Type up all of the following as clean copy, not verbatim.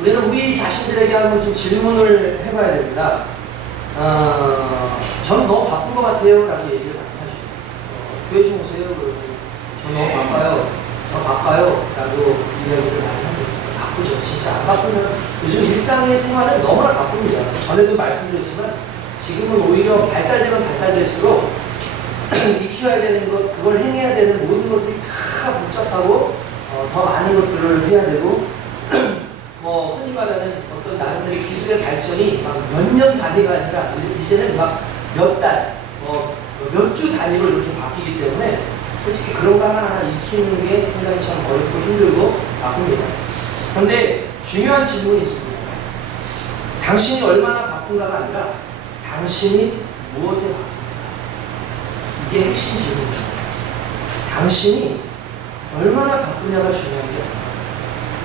우리는 우리 자신들에게 한번 좀 질문을 해봐야 됩니다. 저는 너무 바쁜 것 같아요 라고 얘기를 많이 하시죠. 교회 좀 오세요. 그러면 저 너무 바빠요. 저 바빠요 라고 이야기를 많이 합니다. 바쁘죠. 진짜 안 바쁜 사람. 요즘 일상의 생활은 너무나 바쁩니다. 전에도 말씀드렸지만 지금은 오히려 발달되면 발달될수록 익혀야 되는 것, 그걸 행해야 되는 모든 것들이 다 복잡하고 더 많은 것들을 해야 되고 뭐 흔히 말하는 어떤 나름대로 기술의 발전이 막 몇 년 단위가 아니라 이제는 막 몇 달, 몇 주 단위로 이렇게 바뀌기 때문에 솔직히 그런 거 하나하나 익히는 게 상당히 참 어렵고 힘들고 바쁩니다. 그런데 중요한 질문이 있습니다. 당신이 얼마나 바쁜가가 아니라 당신이 무엇에 바쁜가? 이게 핵심 질문입니다. 당신이 얼마나 바쁘냐가 중요한 게 아니라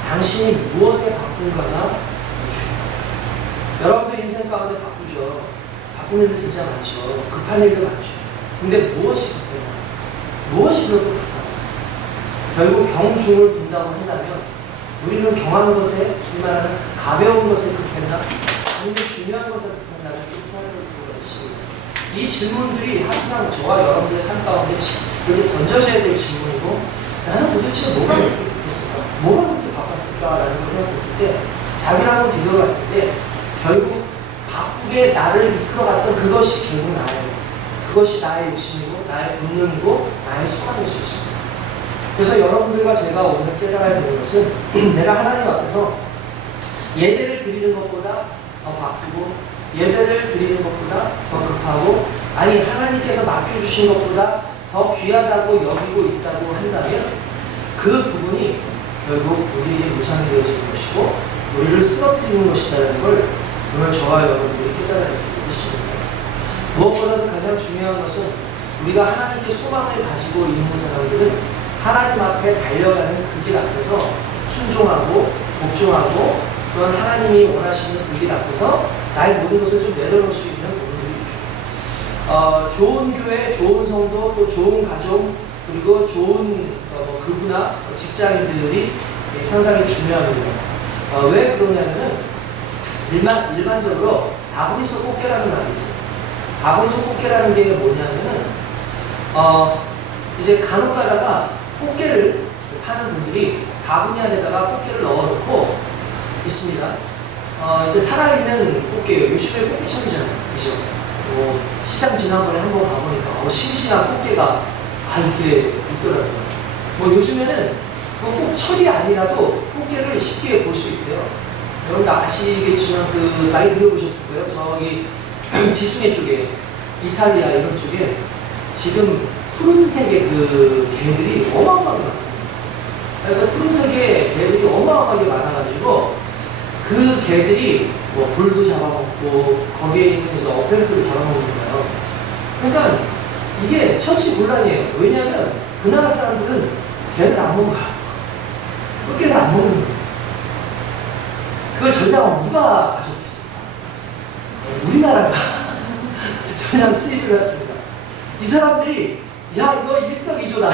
당신이 무엇에 바쁜가가 중요합니다. 여러분들 인생 가운데 바쁘죠. 바쁜 일들 진짜 많죠. 급한 일들 많죠. 근데 무엇이 급했나? 무엇이 그렇게 급한가? 결국 경중을 둔다고 한다면 우리는 경한 것에, 이 말하는 가벼운 것에 급했나? 아니면 중요한 것에 급했나를 좀 생각해 볼 필요가 있습니다. 이 질문들이 항상 저와 여러분들의 삶 가운데 이렇게 던져져야 될 질문이고, 나는 도대체 뭐가 그렇게 급했을까? 뭐가 그렇게 바빴을까라는 걸 생각했을 때, 자기를 한번 뒤돌아봤을 때 결국 바쁘게 나를 이끌어갔던 그것이 결국 나예요. 그것이 나의 욕심이고 나의 본능이고 나의 소망일 수 있습니다. 그래서 여러분들과 제가 오늘 깨달아야 되는 것은 내가 하나님 앞에서 예배를 드리는 것보다 더 바쁘고 예배를 드리는 것보다 더 급하고, 아니 하나님께서 맡겨주신 것보다 더 귀하다고 여기고 있다고 한다면 그 부분이 결국 우리에게 무상이 되어지는 것이고 우리를 쓰러뜨리는 것이라는 걸 오늘 저와 여러분들이 깨달아야 될 수 있습니다. 무엇보다도 가장 중요한 것은 우리가 하나님께 소망을 가지고 있는 사람들은 하나님 앞에 달려가는 그 길 앞에서 순종하고 복종하고 그런 하나님이 원하시는 그 길 앞에서 나의 모든 것을 좀 내려놓을 수 있는 부분들이 있죠. 좋은 교회, 좋은 성도, 또 좋은 가정, 그리고 좋은 그분나 직장인들이 상당히 중요합니다. 왜 그러냐면은 일반적으로 바구니속 꽃게라는 말이 있어요. 바구니속 꽃게라는 게 뭐냐면은 이제 간혹 가다가 꽃게를 파는 분들이 바구니 안에다가 꽃게를 넣어놓고 있습니다. 이제 살아있는 꽃게요. 요즘에 꽃게철이잖아요. 그죠? 시장 지난번에 한번 가보니까 싱싱한 꽃게가 이렇게 있더라고요. 요즘에는 꼭 철이 아니라도 꽃게를 쉽게 볼 수 있대요. 여러분들 아시겠지만 많이 들어보셨을 거예요. 저기 지중해 쪽에 이탈리아 이런 쪽에 지금 푸른색의 그 개들이 어마어마하게 많아요. 그래서 푸른색의 개들이 어마어마하게 많아가지고 그 개들이 불도 잡아먹고 거기에 있는 이제 어패류도 잡아먹는 거예요. 그러니까 이게 천시곤란이에요. 왜냐하면 그 나라 사람들은 개를 안 먹어요. 꽃게를 안 먹는 거예요. 그걸 전량은 누가 가져오겠습니까? 우리나라가 전량 수입을 했습니다. 이 사람들이 이거 일석이조다.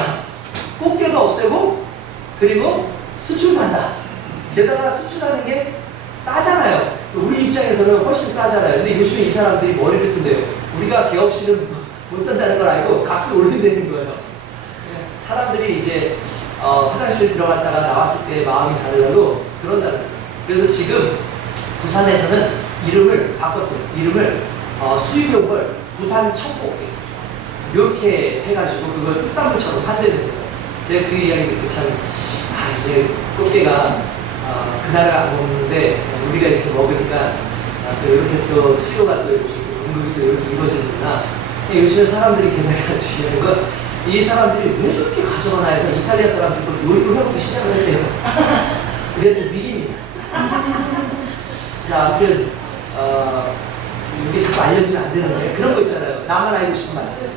꽃게도 없애고 그리고 수출한다. 게다가 수출하는 게 싸잖아요. 우리 입장에서는 훨씬 싸잖아요. 근데 요즘에 이 사람들이 머리를 쓴대요. 우리가 개 없이는 못 산다는 걸 알고 값을 올린다는 거예요. 사람들이 이제 화장실 들어갔다가 나왔을 때 마음이 다르다고 그런다는 거예요. 그래서 지금 부산에서는 이름을 바꿨대요. 이름을 수입용 걸 부산 청꽃게 이렇게 해가지고 그걸 특산물처럼 판다는 거예요. 제가 그 이야기 듣고 참 이제 꽃게가 그 나라가 안 먹는데 우리가 이렇게 먹으니까 또 이렇게 또 수요가 또 이렇게 공급이 또 이렇게 이루어지는구나. 요즘에 사람들이 개발해 주시는 건 이 사람들이 왜 저렇게 가져가나 해서 이탈리아 사람들이 요리를 해보기 시작을 했대요. 그래도 미입니다. 자, 아무튼 이게 자꾸 알려지면 안 되는데 그런 거 있잖아요. 나만 알고 싶은 말이지.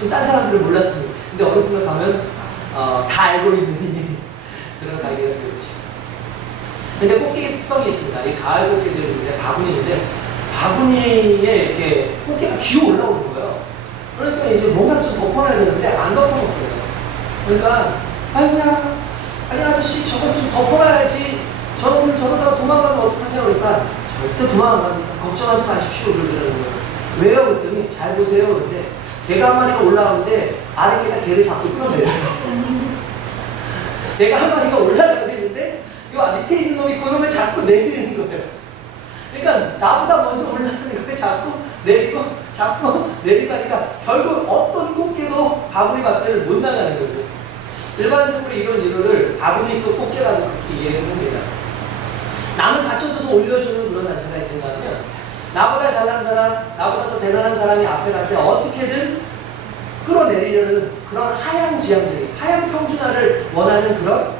좀 딴 사람들은 몰랐습니다. 근데 어느 순간 가면 다 알고 있는 그런 가게가 되었죠. 근데 꽃게의 습성이 있습니다. 이 가을 꽃게들인데 바구니인데 바구니에 이렇게 꽃게가 기어 올라오는 거예요. 그러니까 이제 뭔가를 좀 덮어놔야 되는데 안 덮어놓고요. 그러니까 아니 아저씨 저걸 좀 덮어놔야지 저는 저러다가 도망가면 어떡하냐 그러니까 절대 도망 안 갑니다. 걱정하지 마십시오 그러더라는 거예요. 왜요? 그랬더니 잘 보세요. 그런데 개가 한 마리가 올라오는데 아래 개가 개를 자꾸 끌어내요. 개가 한 마리가 올라가고 있는데 요 밑에 있는 놈이 그놈을 자꾸 내리는 거예요. 그러니까 나보다 먼저 올라가는 걸 자꾸 내리고 자꾸 내리가니까 결국 어떤 꽃게도 바구니 밖을 못 나가는 거죠. 일반적으로 이런 이유를 바구니 속 꽃게라고 그렇게 이해를 합니다. 남을 받쳐서서 올려주는 그런 단체가 있는가 하면 나보다 잘난 사람, 나보다 더 대단한 사람이 앞에 갈 때 어떻게든 끌어내리려는 그런 하향 지향적인, 하향 평준화를 원하는 그런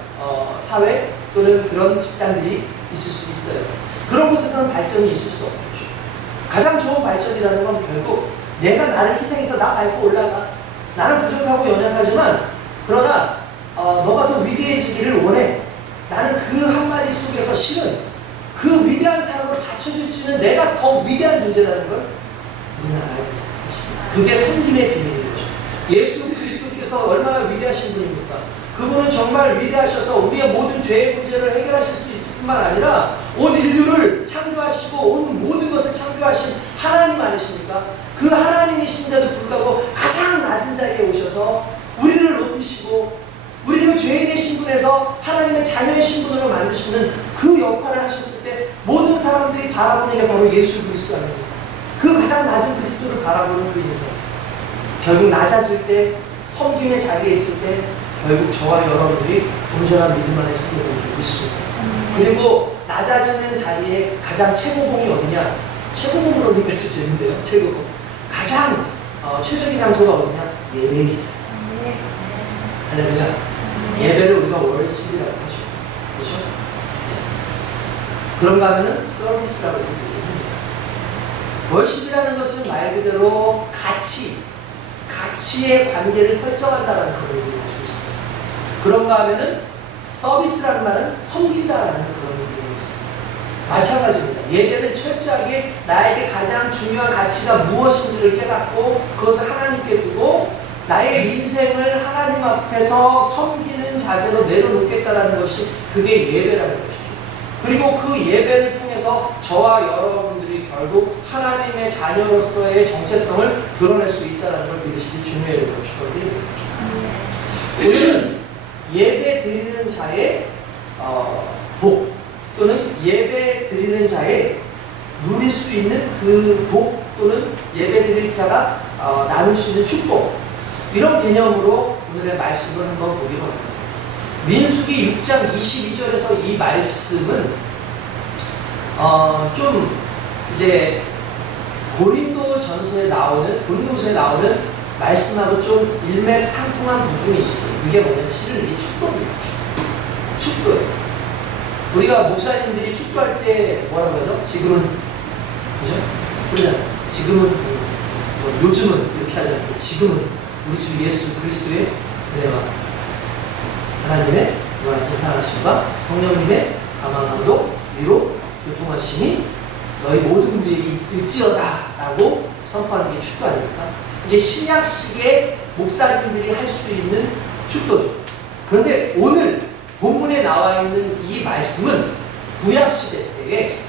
사회 또는 그런 집단들이 있을 수 있어요. 그런 곳에서는 발전이 있을 수 없죠. 가장 좋은 발전이라는 건 결국 내가 나를 희생해서 나 밟고 올라가. 나는 부족하고 연약하지만 그러나 너가 더 위대해지기를 원해. 나는 그 한 마디 속에서 실은 그 위대한 사람을 받쳐줄 수 있는 내가 더 위대한 존재라는 걸 우리는 알아야 됩니다. 그게 섬김의 비밀인 것이죠. 예수 그리스도께서 얼마나 위대하신 분입니까? 그분은 정말 위대하셔서 우리의 모든 죄의 문제를 해결하실 수 있을 뿐만 아니라 온 인류를 창조하시고 온 모든 것을 창조하신 하나님 아니십니까? 그 하나님이신데도 불구하고 가장 낮은 자리에 오셔서 우리를 높이시고 우리를 죄인의 신분에서 하나님의 자녀의 신분으로 만드시는 그 역할을 하셨을 때 모든 사람들이 바라보는 게 바로 예수 그리스도 아닙니까? 그 가장 낮은 그리스도를 바라보는 그 인생. 결국 낮아질 때 섬김의 자리에 있을 때 결국 저와 여러분들이 온전한 믿음 안에 섬김을 주고 있습니다. 그리고 낮아지는 자리에 가장 최고봉이 어디냐? 최고봉으로 오니까 진짜 재밌는데요. 최고봉. 가장 최적의 장소가 어디냐? 예배이죠. 할렐루야. 예배를 우리가 월십이라고 하죠. 그렇죠? 네. 그런가 하면은 서비스라고 얘기합니다. 월십이라는 것은 말 그대로 가치의 관계를 설정한다라는 그런 의미를 가지고 있습니다. 그런가 하면은 서비스라는 말은 섬긴다라는 그런 의미가 있습니다. 마찬가지입니다. 예배는 철저하게 나에게 가장 중요한 가치가 무엇인지를 깨닫고 그것을 하나님께 두고 나의 인생을 하나님 앞에서 섬기는 자세로 내려놓겠다라는 것이 그게 예배라는 것이죠. 그리고 그 예배를 통해서 저와 여러분들이 결국 하나님의 자녀로서의 정체성을 드러낼 수 있다는 걸 믿으시기 중요해요. 축하드립니다. 우리는 예배 드리는 자의 복 또는 예배 드리는 자의 누릴 수 있는 그 복 또는 예배 드릴 자가 나눌 수 있는 축복 이런 개념으로 오늘의 말씀을 한번 보기 바랍니다. 민수기 6장 22절에서 이 말씀은 좀 이제 고린도전서에 나오는 말씀하고 좀 일맥상통한 부분이 있어요. 이게 뭐냐면 실은 이게 축복이에요. 축도예요. 우리가 목사님들이 축도할 때 뭐라고 하죠? 지금은 그죠? 그러잖아요. 지금은 요즘은 이렇게 하잖아요. 지금은 우리 주 예수 그리스도의 은혜와 하나님의 무한하신 사랑하심과 성령님의 감화감동 위로 교통하심이 너희 모든 무리에게 있을지어다 라고 선포하는 게 축도 아닙니까? 이게 신약식의 목사님들이 할 수 있는 축도죠. 그런데 오늘 본문에 나와 있는 이 말씀은 구약시대에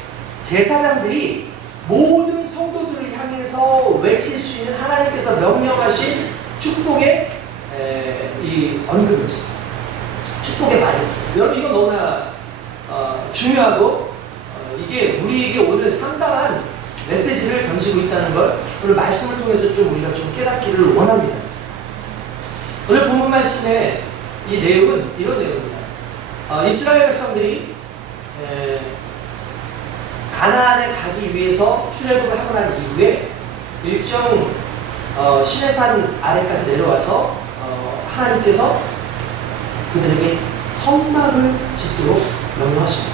제사장들이 모든 성도들을 향해서 외칠 수 있는 하나님께서 명령하신 축복의 이 언급이었습니다. 축복의 말이었어요. 여러분 이거 너무나 중요하고 이게 우리에게 오늘 상당한 메시지를 던지고 있다는 걸 오늘 말씀을 통해서 좀 우리가 좀 깨닫기를 원합니다. 오늘 본문 말씀의 이 내용은 이런 내용입니다. 이스라엘 백성들이 가나안에 가기 위해서 출애굽을 하고 난 이후에 일정 시내산 아래까지 내려와서 하나님께서 그들에게 성막을 짓도록 명령하십니다.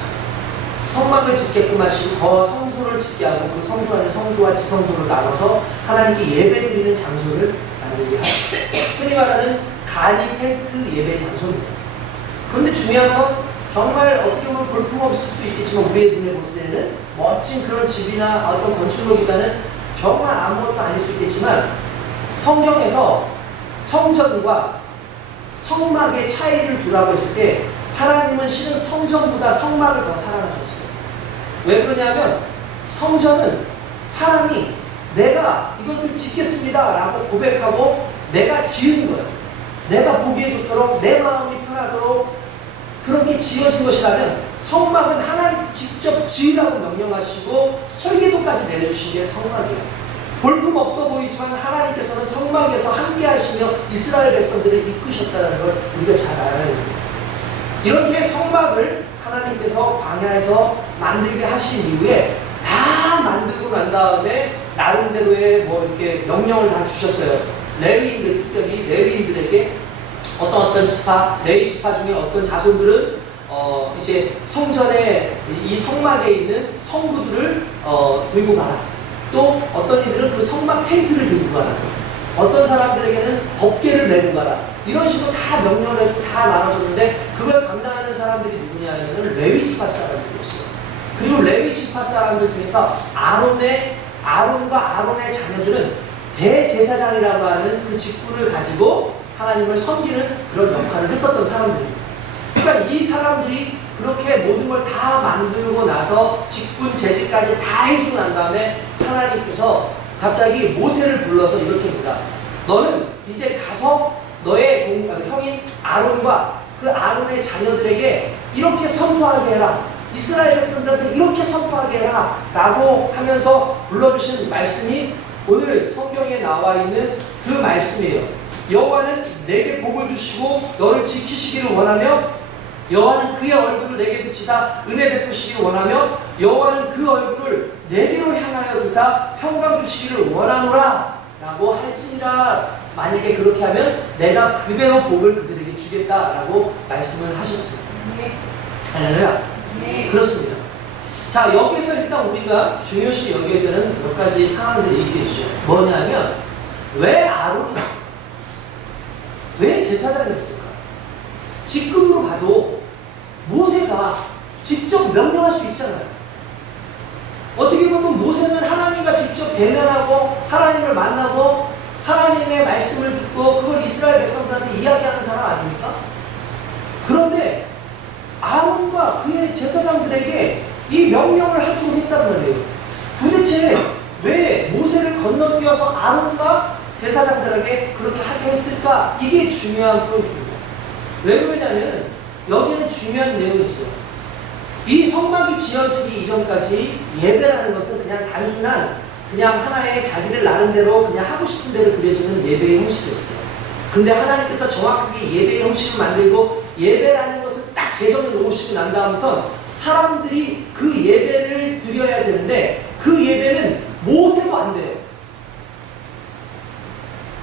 성막을 짓게끔 하시고 더 성소를 짓게 하고 그 성소 안에 성소와 지성소를 나눠서 하나님께 예배드리는 장소를 만들게 하십니다. 흔히 말하는 간이 텐트 예배 장소입니다. 그런데 중요한 건 정말 어떻게 보면 볼품없을 수도 있겠지만 우리의 눈에 볼 때는 멋진 그런 집이나 어떤 건축물보다는 정말 아무것도 아닐 수 있겠지만 성경에서 성전과 성막의 차이를 두라고 했을 때 하나님은 실은 성전보다 성막을 더 사랑하셨어요. 왜 그러냐면 성전은 사람이 내가 이것을 짓겠습니다 라고 고백하고 내가 지은 거예요. 내가 보기에 좋도록 내 마음이 편하도록 그렇게 지어진 것이라면, 성막은 하나님께서 직접 지으라고 명령하시고 설계도까지 내려주신 게 성막이에요. 볼품 없어 보이지만 하나님께서는 성막에서 함께 하시며 이스라엘 백성들을 이끄셨다는 걸 우리가 잘 알아야 됩니다. 이렇게 성막을 하나님께서 광야에서 만들게 하신 이후에 다 만들고 난 다음에 나름대로의 뭐 이렇게 명령을 다 주셨어요. 레위인들, 특별히 레위인들에게 어떤 지파, 레위 지파 중에 어떤 자손들은 이제 성전에 이 성막에 있는 성구들을 들고 가라. 또 어떤 이들은 그 성막 텐트를 들고 가라. 어떤 사람들에게는 법궤를 메고 가라. 이런 식으로 다 명령을 해주고 다 나눠줬는데, 그걸 감당하는 사람들이 누구냐면 레위 지파 사람들이었어요. 그리고 레위 지파 사람들 중에서 아론과 아론의 자녀들은 대제사장이라고 하는 그 직분을 가지고 하나님을 섬기는 그런 역할을 했었던 사람들입니다. 그러니까 이 사람들이 그렇게 모든 걸 다 만들고 나서 직분 제지까지 다 해주고 난 다음에 하나님께서 갑자기 모세를 불러서 이렇게 합니다. 너는 이제 가서 너의 형인 아론과 그 아론의 자녀들에게 이렇게 선포하게 해라. 이스라엘 백성들한테 이렇게 선포하게 해라 라고 하면서 불러주신 말씀이 오늘 성경에 나와 있는 그 말씀이에요. 여호와는 내게 복을 주시고 너를 지키시기를 원하며, 여호와는 그의 얼굴을 내게 비치사 은혜 베푸시기를 원하며, 여호와는 그 얼굴을 내게로 향하여 드사 평강 주시기를 원하노라 라고 할지니라. 만약에 그렇게 하면 내가 그대로 복을 그들에게 주겠다라고 말씀을 하셨습니다. 할렐루야. 그렇습니다. 자, 여기서 일단 우리가 중요시 여겨야 되는 몇 가지 상황들이 있겠죠. 뭐냐면, 왜 아론이 있을까? 왜 제사장이 있을까? 직급으로 봐도 모세가 직접 명령할 수 있잖아요. 어떻게 보면 모세는 하나님과 직접 대면하고 하나님을 만나고 하나님의 말씀을 듣고 그걸 이스라엘 백성들한테 이야기하는 사람 아닙니까? 그런데 아론과 그의 제사장들에게 이 명령을 하도록 했단 말이에요. 도대체 왜 모세를 건너뛰어서 아론과 제사장들에게 그렇게 하게 했을까? 이게 중요한 포인트입니다. 왜 그러냐면 여기에는 중요한 내용이 있어요. 이 성막이 지어지기 이전까지 예배라는 것은 그냥 단순한 그냥 하나의 자기들 나름대로 그냥 하고 싶은 대로 그려지는 예배의 형식이었어요. 근데 하나님께서 정확하게 예배의 형식을 만들고 예배라는 것을 딱 제정해 놓으시고 난 다음부터 사람들이 그 예배를 드려야 되는데, 그 예배는 모세도 안 돼요.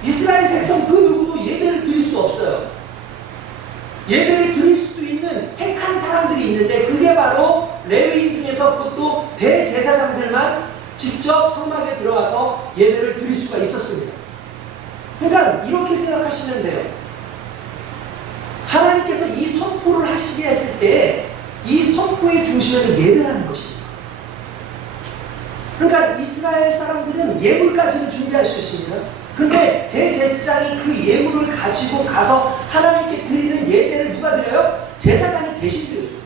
이스라엘 백성 그 누구도 예배를 드릴 수 없어요. 예배를 드릴 수도 있는 택한 사람들이 있는데, 그게 바로 레위인 중에서 그것도 대제사장들만 직접 성막에 들어가서 예배를 드릴 수가 있었습니다. 그러니까 이렇게 생각하시면 돼요. 하나님께서 이 선포를 하시게 했을 때 이 선포의 중심은 예배라는 것입니다. 그러니까 이스라엘 사람들은 예물까지는 준비할 수 있습니다. 근데 대제사장이 그 예물을 가지고 가서 하나님께 드리는 예배를 누가 드려요? 제사장이 대신 드려줘요.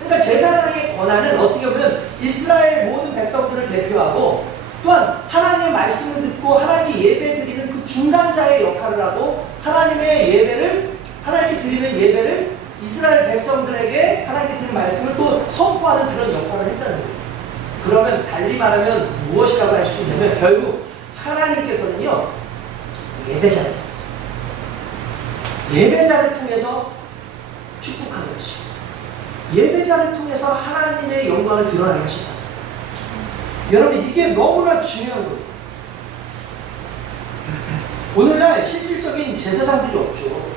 그러니까 제사장의 권한은 어떻게 보면 이스라엘 모든 백성들을 대표하고, 또한 하나님의 말씀을 듣고 하나님께 예배 드리는 그 중간자의 역할을 하고, 하나님의 예배를, 하나님께 드리는 예배를 이스라엘 백성들에게 하나님께 드리는 말씀을 또 선포하는 그런 역할을 했다는 거예요. 그러면 달리 말하면 무엇이라고 할 수 있냐면, 결국 하나님께서는요, 예배자를 통해서, 예배자를 통해서 축복하는 것이고, 예배자를 통해서 하나님의 영광을 드러나게 하신다. 여러분, 이게 너무나 중요한 거예요. 오늘날 실질적인 제사장들이 없죠.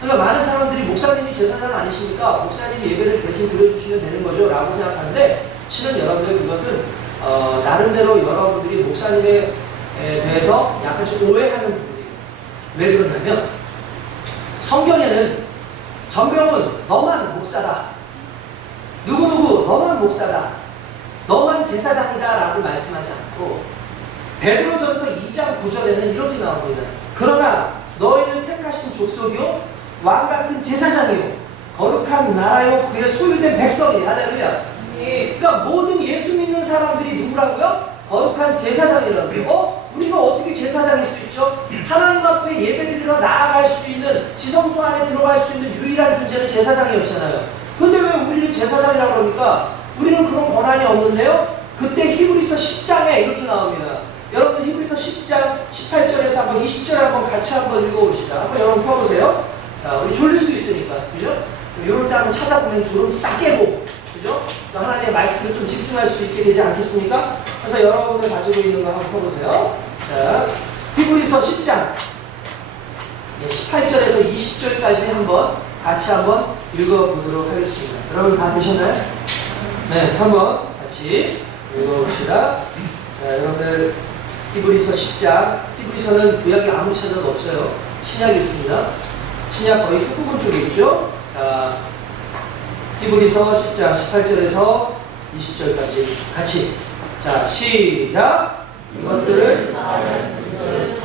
그러니까 많은 사람들이 목사님이 제사장 아니십니까? 목사님이 예배를 대신 드려주시면 되는 거죠 라고 생각하는데, 실은 여러분들 그것은 나름대로 여러분들이 목사님에 대해서 약간 좀 오해하는 부분이에요. 왜 그러냐면, 성경에는 정병은 너만 목사다, 누구누구 너만 목사다, 너만 제사장이다 라고 말씀하지 않고, 베드로전서 2장 9절에는 이렇게 나옵니다. 그러나 너희는 택하신 족속이요 왕같은 제사장이요 거룩한 나라요 그의 소유된 백성이. 할렐루야. 그러니까 모든 예수 믿는 사람들이 누구라고요? 거룩한 제사장이라고요. 우리가 어떻게 제사장일 수 있죠? 하나님 앞에 예배드리러 나아갈 수 있는, 지성소 안에 들어갈 수 있는 유일한 존재는 제사장이었잖아요. 근데 왜 우리를 제사장이라고 그러니까? 우리는 그런 권한이 없는데요. 그때 히브리서 10장에 이렇게 나옵니다. 여러분 히브리서 10장 18절에서 한번 20절 한번 같이 한번 읽어봅시다. 한번 여러분 펴보세요. 자, 우리 졸릴 수 있으니까, 그죠? 이럴 때 한번 찾아보면 졸음 싹 깨고, 그죠? 하나님의 말씀을 좀 집중할 수 있게 되지 않겠습니까? 그래서 여러분들 가지고 있는 거 한번 펴보세요. 자, 히브리서 10장 18절에서 20절까지 한번 같이 한번 읽어보도록 하겠습니다. 여러분 다 되셨나요? 네, 한번 같이 읽어봅시다. 자, 여러분들 히브리서 10장, 히브리서는 구약이 아무 차자도 없어요. 신약이 있습니다. 신약 거의 끝부분 쪽에 있죠. 자, 히브리서 10장 18절에서 20절까지 같이. 자, 시작. 이것들을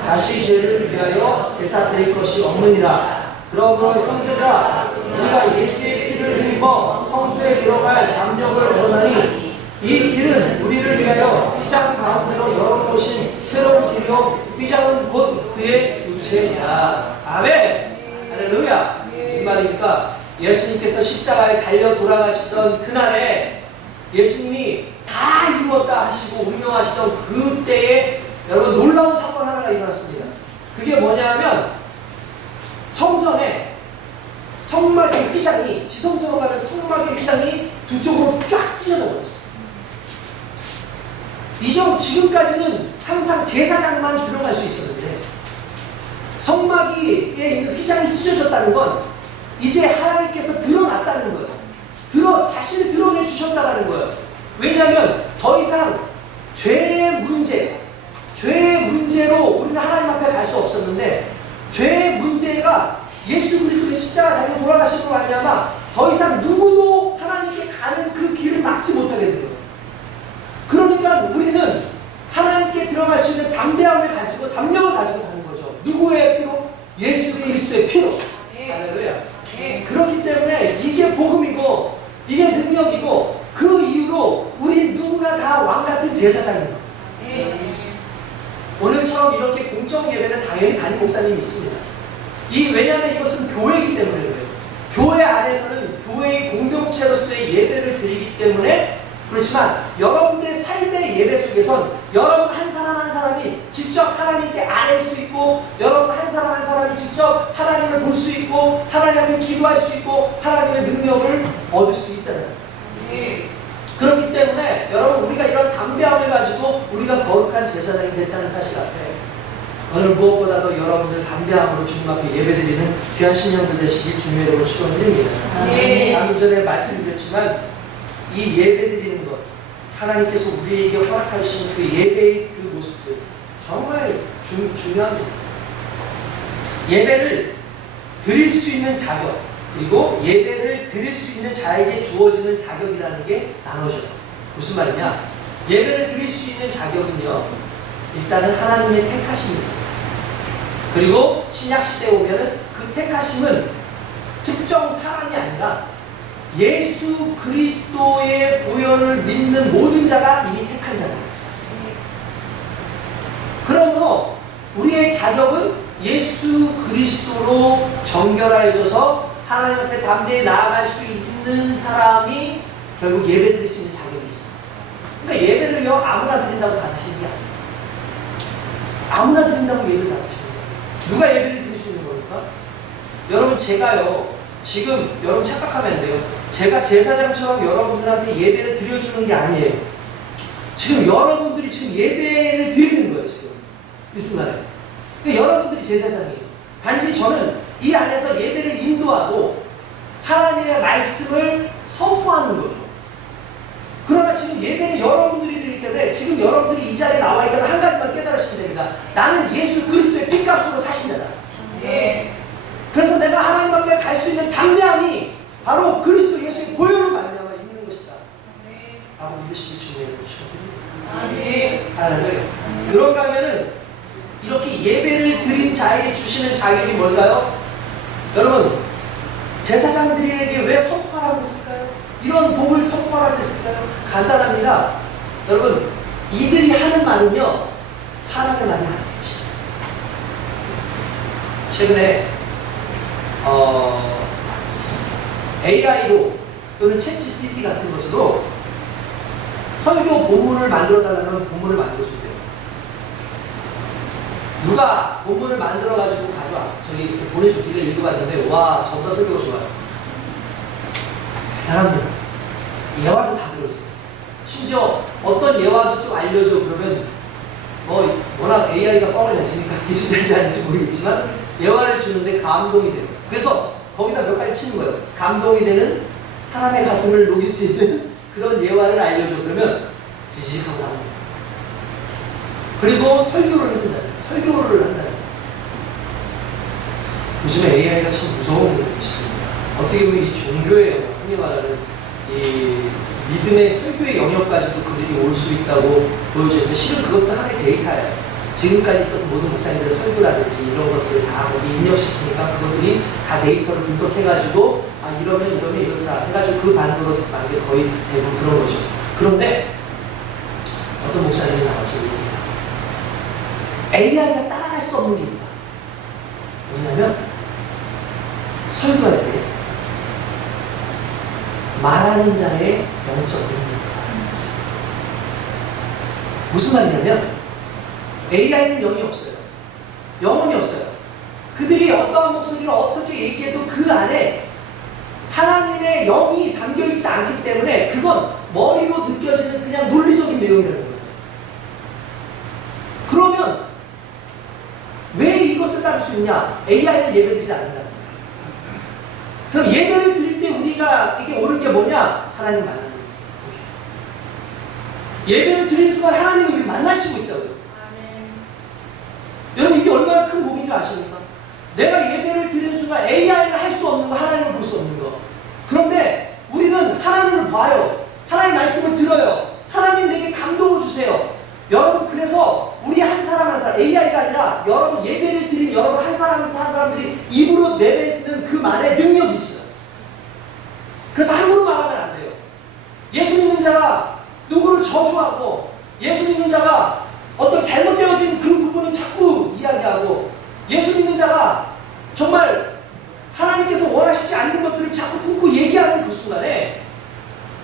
다시 죄를 위하여 제사 드릴 것이 없느니라. 그러므로 형제들아, 우리가 예수의 피를 힘입어 성소에 들어갈 담력을 얻으니 이 길은 우리를 위하여 휘장 가운데로 열어놓으신 새로운 길이요 휘장은 곧 그의 육체이라. 아멘. 할렐루야. 무슨 말입니까? 예수님께서 십자가에 달려 돌아가시던 그날에 예수님이 다 이루었다 하시고 운명하시던 그때에 여러분 놀라운 사건 하나가 일어났습니다. 그게 뭐냐면 성전에 성막의 휘장이, 지성소로 가는 성막의 휘장이 두 쪽으로 쫙 찢어져 버렸어요. 지금까지는 항상 제사장만 들어갈 수 있었는데 성막에 있는 휘장이 찢어졌다는 건 이제 하나님께서 드러났다는 거예요. 자신을 드러내 주셨다는 거예요. 왜냐하면 더 이상 죄의 문제로 우리는 하나님 앞에 갈 수 없었는데, 죄의 문제가 예수 그리스도의 십자가 달려 돌아가시고 말미암아 더 이상 누구도 하나님께 가는 그 길을 막지 못하게 된 거예요. 그러니까 우리는 하나님께 들어갈 수 있는 담대함을 가지고, 담력을 가지고 가는 거죠. 누구의 피로? 예수 그리스도의 피로. 할렐루야. 그렇기 때문에 이게 복음이고 이게 능력이고, 그 이후로 우리 누구나 다 왕같은 제사장입니다. 오늘처럼 이렇게 공적 예배는 당연히 담임 목사님이 있습니다. 왜냐하면 이것은 교회이기 때문에 그래요. 교회 안에서는 교회의 공동체로서의 예배를 드리기 때문에 그렇지만, 여러분들의 삶의 예배 속에선 여러분 한 사람 한 사람이 직접 하나님께 아뢰 수 있고, 여러분 한 사람 한 사람이 직접 하나님을 볼 수 있고, 하나님 앞에 기도할 수 있고, 하나님의 능력을 얻을 수 있다는 거죠. 그렇기 때문에 여러분, 우리가 이런 담대함을 가지고 우리가 거룩한 제사장이 됐다는 사실 앞에 오늘 무엇보다도 여러분들 담대함으로 주님 앞에 예배드리는 귀한 신령들 되시길 주님의 이름으로 축원드립니다. 방금 전에 말씀드렸지만 이 예배드리는 것, 하나님께서 우리에게 허락하신 그 예배의 그 모습들 정말 중요합니다. 예배를 드릴 수 있는 자격, 그리고 예배를 드릴 수 있는 자에게 주어지는 자격이라는 게 나눠져요. 무슨 말이냐? 예배를 드릴 수 있는 자격은요, 일단은 하나님의 택하심이 있어요. 그리고 신약시대에 오면은 그 택하심은 특정 사람이 아니라 예수 그리스도의 보혈을 믿는 모든 자가 이미 택한 자입니다. 그러므로 우리의 자격은 예수 그리스도로 정결하여져서 하나님 앞에 담대히 나아갈 수 있는 사람이 결국 예배 드릴 수 있는 자격이 있습니다. 그러니까 예배를요, 아무나 드린다고 받으시는 게 아니에요. 아무나 드린다고 예배를 받으시는 거예요. 누가 예배를 드릴 수 있는 겁니까? 여러분, 제가요, 지금 여러분 착각하면 안 돼요. 제가 제사장처럼 여러분들한테 예배를 드려주는 게 아니에요. 지금 여러분들이 지금 예배를 드리는 거예요. 지금 이 순간에. 그러니까 여러분들이 제사장이에요. 단지 저는 이 안에서 예배를 인도하고 하나님의 말씀을 선포하는 거죠. 그러나 지금 예배는 여러분들이 드리기 때문에 지금 여러분들이 이 자리에 나와 있다면 한 가지만 깨달으시면 됩니다. 나는 예수 그리스도의 피값으로 사신 자다. 그래서 내가 하나님 앞에 갈 수 있는 담대함이 바로 그리스도 예수의 보혈로 말미암아 있는 것이다. 라고 믿으시기 주님의 축원드립니다. 할렐루야. 그런가 하면은 이렇게 예배를 드린 자에게 주시는 자격이 뭘까요? 여러분, 제사장들에게 왜 선포하라고 했을까요? 이런 복을 선포하라고 했을까요? 간단합니다. 여러분, 이들이 하는 말은요, 사람의 말이 아닌 것입니다. 최근에 AI로 또는 챗GPT 같은 것으로 설교 본문을 만들어달라는 본문을 만들어주세요. 누가 본문을 만들어가지고 가져와. 저기 이렇게 보내주길래 읽어봤는데, 와, 저보다 설교가 좋아요. 대단합니다. 예화도 다 들었어요. 심지어 어떤 예화도 좀 알려줘. 그러면, 워낙 AI가 뻥을 잘 치니까 기술자인지 아닌지 모르겠지만, 예화를 주는데 감동이 돼요. 그래서 거기다 몇 가지 치는 거예요. 감동이 되는 사람의 가슴을 녹일 수 있는 그런 예화를 알려줘. 그러면 지식하고 나옵니다. 그리고 설교를 해준다. 설교를 한다. 요즘에 AI가 참 무서운 것입니다. 어떻게 보면 이 종교의 영역, 흔히 말하는 이 믿음의 설교의 영역까지도 그들이 올 수 있다고 보여주는데, 실은 그것도 하나의 데이터예요. 지금까지 있었던 모든 목사님들의 설교라든지 이런 것들을 다 거기 입력시키니까 그것들이 다 데이터를 분석해가지고 이러면 이렇다 해가지고 그 반응으로 만든 게 거의 대부분 그런 거죠. 그런데 어떤 목사님이 나와서 얘기해요. AI가 따라갈 수 없는 게 있다. 뭐냐면 설교할 때 말하는 자의 영적 능력을 말하는 것입니다. 무슨 말이냐면 AI는 영이 없어요. 영혼이 없어요. 그들이 어떠한 목소리를 어떻게 얘기해도 그 안에 하나님의 영이 담겨있지 않기 때문에 그건 머리로 느껴지는 그냥 논리적인 내용이라는 거예요. 그러면 왜 이것을 따를 수 있냐? AI는 예배드리지 않는다. 그럼 예배를 드릴 때 우리가 이게 옳은 게 뭐냐? 하나님 만나는 거예요. 예배를 드리는 순간 하나님이 우리 만나시고 있다고요. 여러분, 이게 얼마나 큰 복인 줄 아십니까? 내가 예배를 드리는 순간 AI를 할 수 없는 거, 하나님을 볼 수 없는 거. 그런데 우리는 하나님을 봐요. 하나님 말씀을 들어요. 하나님 내게 감동을 주세요. 여러분, 그래서 우리 한 사람 한 사람, AI가 아니라 여러분 예배를 드린 여러분 한 사람 한 사람들이 입으로 내뱉는 그 말에 능력이 있어요. 그래서 함부로 말하면 안 돼요. 예수 믿는 자가 누구를 저주하고, 예수 믿는 자가 어떤 잘못되어진 그 부분을 자꾸 이야기하고, 예수 믿는 자가 정말 하나님께서 원하시지 않는 것들을 자꾸 품고 얘기하는 그 순간에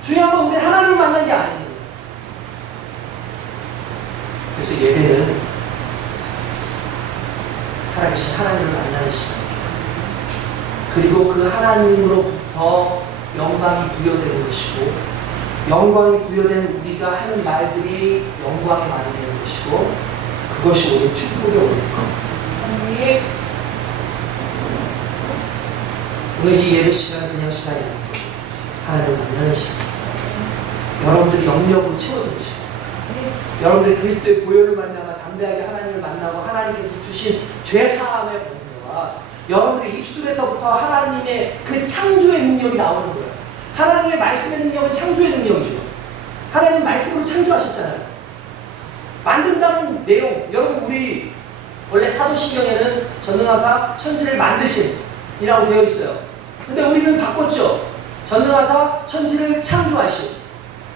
중요한 건 우리 하나님을 만난 게 아니에요. 그래서 예배는 살아계신 하나님을 만나는 시간이에요. 그리고 그 하나님으로부터 영광이 부여되는 것이고, 영광이 부여된 우리가 하는 말들이 영광의 말이 되는 것이고, 그것이 우리 축복의 원리입니다. 오늘 이 예배 시간은 그냥 시간이 아니고 하나님을 만나는 시간입니다. 여러분들이 영역으로 채워지는 시간. 여러분들이 그리스도의 보혈을 만나면 담대하게 하나님을 만나고 하나님께서 주신 죄사함의 권세와 여러분들의 입술에서부터 하나님의 그 창조의 능력이 나오는 거예요. 하나님의 말씀의 능력은 창조의 능력이죠. 하나님 말씀으로 창조하셨잖아요. 만든다는 내용, 여러분 우리 원래 사도신경에는 전능하사 천지를 만드신이라고 되어 있어요. 근데 우리는 바꿨죠. 전능하사 천지를 창조하신.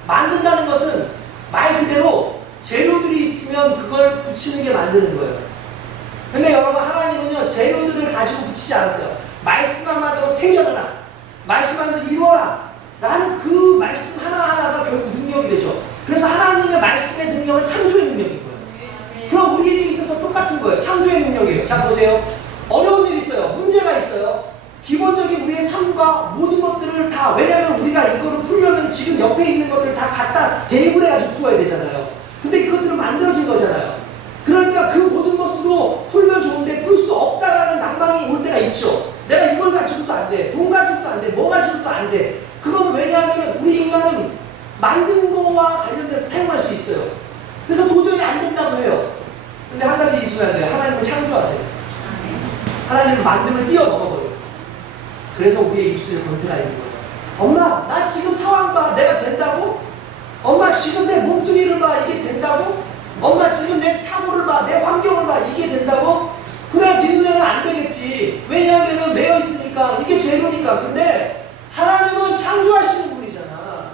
만든다는 것은 말 그대로 재료들이 있으면 그걸 붙이는 게 만드는 거예요. 근데 여러분, 하나님은요 재료들을 가지고 붙이지 않았어요. 말씀 한마디로 생겨나라, 말씀 한마디로 이루어라 라는 그 말씀 하나하나가 결국 능력이 되죠. 그래서 하나님의 말씀의 능력은 창조의 능력인 거예요. 그럼 우리에게 있어서 똑같은 거예요. 창조의 능력이에요. 자 보세요. 어려운 일이 있어요. 문제가 있어요. 기본적인 우리의 삶과 모든 것들을 다, 왜냐하면 우리가 이거를 풀려면 지금 옆에 있는 것들을 다 갖다 대입을 해가지고 풀어야 되잖아요. 근데 그것들은 만들어진 거잖아요. 그러니까 그 모든 것으로 풀면 좋은데 풀 수 없다라는 낭망이 올 때가 있죠. 내가 이걸 가지고도 안 돼, 돈 가지고도 안 돼, 뭐 가지고도 안 돼. 그거는 왜냐하면 우리 인간은 만든 거와 관련돼서 사용할 수 있어요. 그래서 도저히 안 된다고 해요. 근데 한 가지 잊으면 안 돼요. 하나님을 창조하세요. 하나님을 만듦을 뛰어넘어버려요. 그래서 우리의 입술에 권세가 있는 거예요. 엄마, 나 지금 상황 봐. 내가 된다고? 엄마, 지금 내 몸뚱이를 봐. 이게 된다고? 엄마, 지금 내 사고를 봐. 내 환경을 봐. 이게 된다고? 그래, 네 눈에는 안 되겠지. 왜냐하면 매여 있으니까. 이게 재료니까 아닙니까? 근데 하나님은 창조하시는 분이잖아.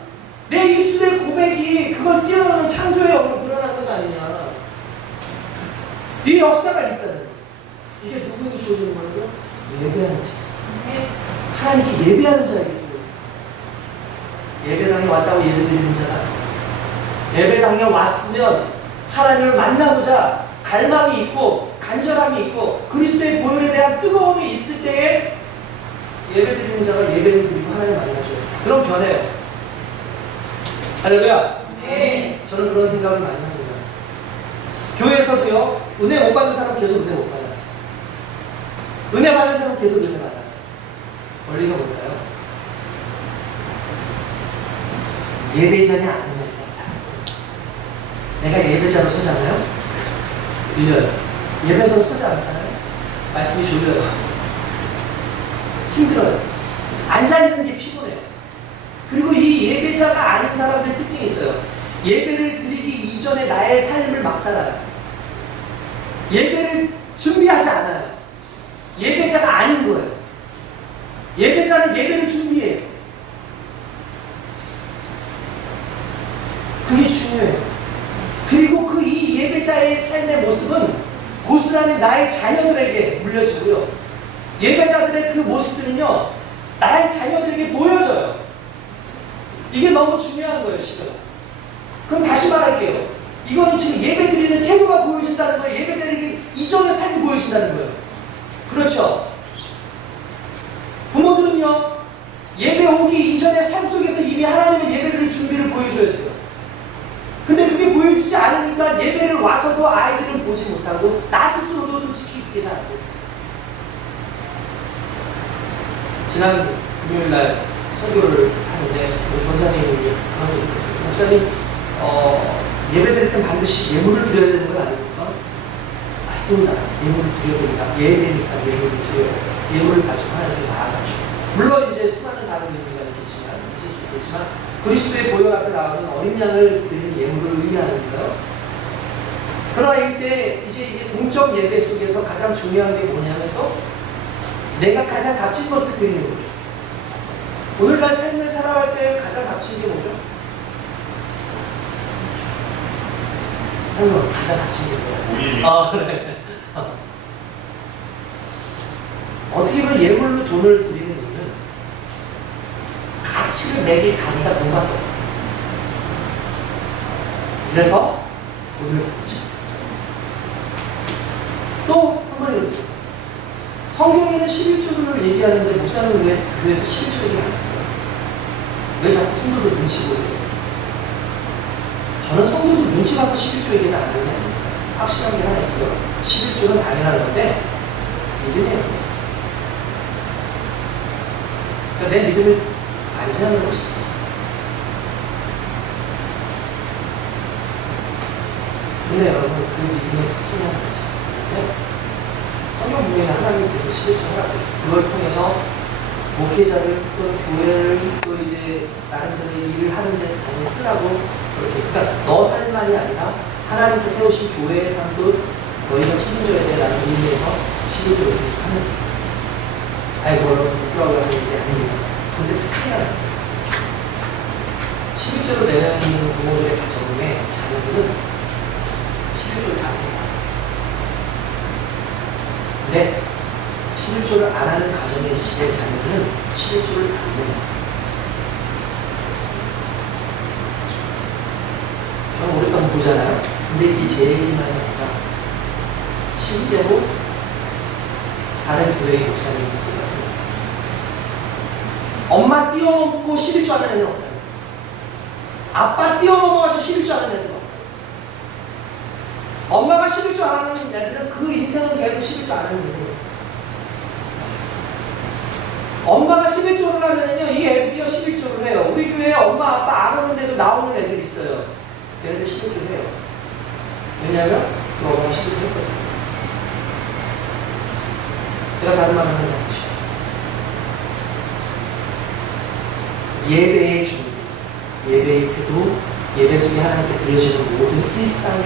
내 입술의 고백이 그걸 뛰어넘는 창조의 영으로 드러나는 거 아니냐. 이 역사가 있다는 거예요. 이게 누구에게 주어지는 거예요? 예배하는 자. 하나님께 예배하는 자에게 주어지는 거예요. 예배당에 왔다고 예배드리는 자가 예배당에 왔으면 하나님을 만나보자 갈망이 있고 간절함이 있고 그리스도의 보혈에 대한 뜨거움이 있을 때에 예배드리는 자가 예배를 드리고 하나님을 만나줘요. 그럼 변해요. 할렐루야. 네. 저는 그런 생각을 많이 합니다. 교회에서도요, 은혜 못 받는 사람 계속 은혜 못 받아요. 은혜 받는 사람 계속 은혜 받아요. 원리가 뭘까요? 예배자냐 아니냐입니다. 내가 예배자로 서잖아요? 들려요. 예배자로 서지 않잖아요? 말씀이 졸려요. 힘들어요. 앉아있는 게 피곤해요. 그리고 이 예배자가 아닌 사람들의 특징이 있어요. 예배를 드리기 이전에 나의 삶을 막 살아요. 예배를 준비하지 않아요. 예배자가 아닌 거예요. 예배자는 예배를 준비해요. 그게 중요해요. 그리고 그 이 예배자의 삶의 모습은 고스란히 나의 자녀들에게 물려지고요. 예배자들의 그 모습들은요, 나의 자녀들에게 보여져요. 이게 너무 중요한 거예요, 지금. 그럼 다시 말할게요. 이거는 지금 예배 드리는 태도가 보여진다는 거예요. 예배 드리기 이전의 삶이 보여진다는 거예요. 그렇죠? 부모들은요, 예배 오기 이전의 삶 속에서 이미 하나님의 예배드릴 준비를 보여줘야 돼요. 근데 그게 보여지지 않으니까 예배를 와서도 아이들은 보지 못하고 나 스스로도 솔직히 그게 잘 안 돼요. 지난 금요일날 설교를 하는데 우리 권사님이 그런 얘기를 했어요. 목사님, 예배드릴 땐 반드시 예물을 드려야 되는 건 아닙니까? 맞습니다. 예물을 드려야 됩니다. 예배니까 예물을 드려야 돼요. 예물을 가지고 하나님께 나아가죠. 물론 이제 수많은 다른 의미가 있겠지만, 있을 수 있겠지만, 그리스도의 보혈 앞에 나오는 어린 양을 드리는 예물을 의미하는 거예요. 그러나 이때 이제 공적 예배 속에서 가장 중요한 게 뭐냐면 또 내가 가장 값진 것을 드리는 거죠. 오늘날 삶을 살아갈 때 가장 값진 게 뭐죠? 삶을 가장 값진 게 뭐예요? 그래. 어떻게 보면 예물로 돈을 드리는 이유는 가치를 매길 단위가 돈밖에 없어요. 그래서 돈을 드리죠. 또 한 번 얘기해요. 성경에는 11조를 얘기하는데 목사는 왜 교회에서 11조 얘기 안 했어요? 왜 자꾸 성도들 눈치 보세요? 저는 성도들 눈치 봐서 11조 얘기는 안 하는 게 아닙니다. 확실한 게 하나 있어요. 11조는 당연한 건데 믿음이에요. 그러니까 내 믿음을 반지하는 것일 수 있어요. 근데 여러분, 그 믿음의 특징이 하나 있어요. 성경 보면 하나님께서 11조 허락해요. 그걸 통해서 목회자를 또는 교회를 또 이제 나름대로 일을 하는 데 당연히 쓰라고 그렇게. 그러니까 너 삶만이 아니라 하나님께 세우신 교회의 삶도 너희가 책임져야 돼라는 의미에서 11조를 하는 거예요. 아이고, 여러분 부끄러워 하는 게 아닙니다. 근데 특징이 하나 있어요. 11조로 내는 부모들의 가정의 자녀들은 11조를 다 합니다. 근데 11조를 안 하는 가정의 집의 자녀들은 11조를 안 합니다. 저는 오랫동안 보잖아요. 근데 이게 제 얘기만이 아니라 실제로 다른 교회의 목사님들 같은 엄마 뛰어넘고 11조 하는 애는 없어요. 아빠 뛰어넘어가지고 11조 하는 애는 없어요. 엄마가 11조 안 하는 애들은 그 인생은 계속 11조 안 하는 인생이에요. 엄마가 11조를 하면요, 이 애들이요 11조를 해요. 우리 교회에 엄마 아빠 안 오는데도 나오는 애들 있어요. 걔네들 11조 해요. 왜냐하면 그 엄마가 11조 했거든요. 제가 다른 말을 하는 것이죠. 예배의 준비, 예배의 태도, 예배 속에 하나님께 드려지는 모든 일상의